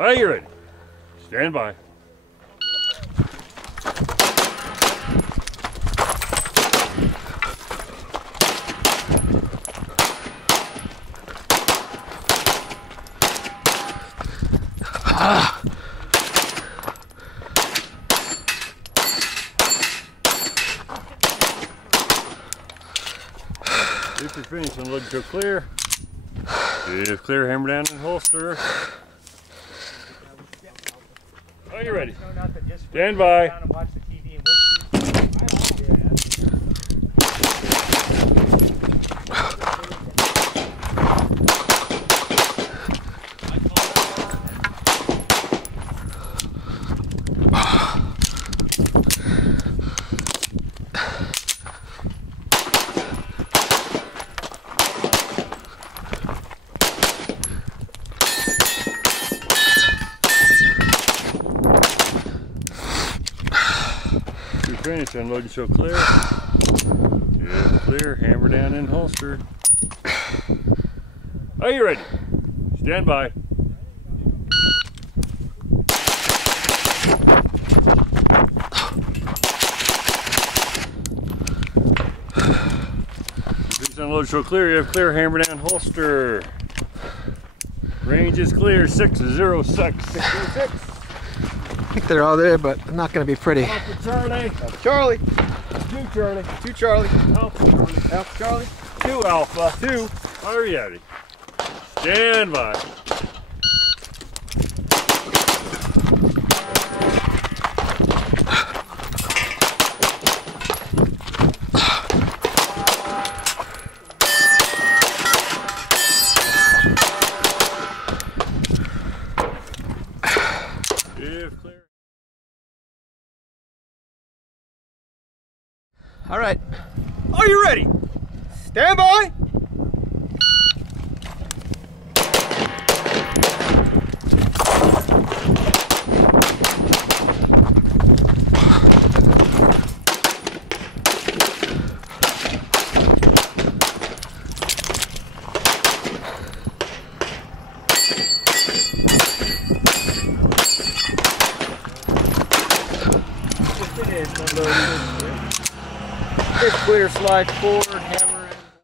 Are you ready? Stand by. If you're finished, unload your clear. If clear, hammer down and holster. Are you ready? Stand by. Finish, unload and show clear. Yeah, clear, hammer down and holster. Are you ready? Stand by. Finish, unload, show clear. You have clear, hammer down, holster. Range is clear, 606. 606. I think they're all there, but I'm not going to be pretty. Alpha Charlie. Alpha Charlie. 2 Charlie. 2 Charlie. Alpha Charlie. Alpha Charlie. 2 Alpha. 2. Are you ready? Stand by. If clear. All right. Are you ready? Stand by. It's clear, slide forward, hammer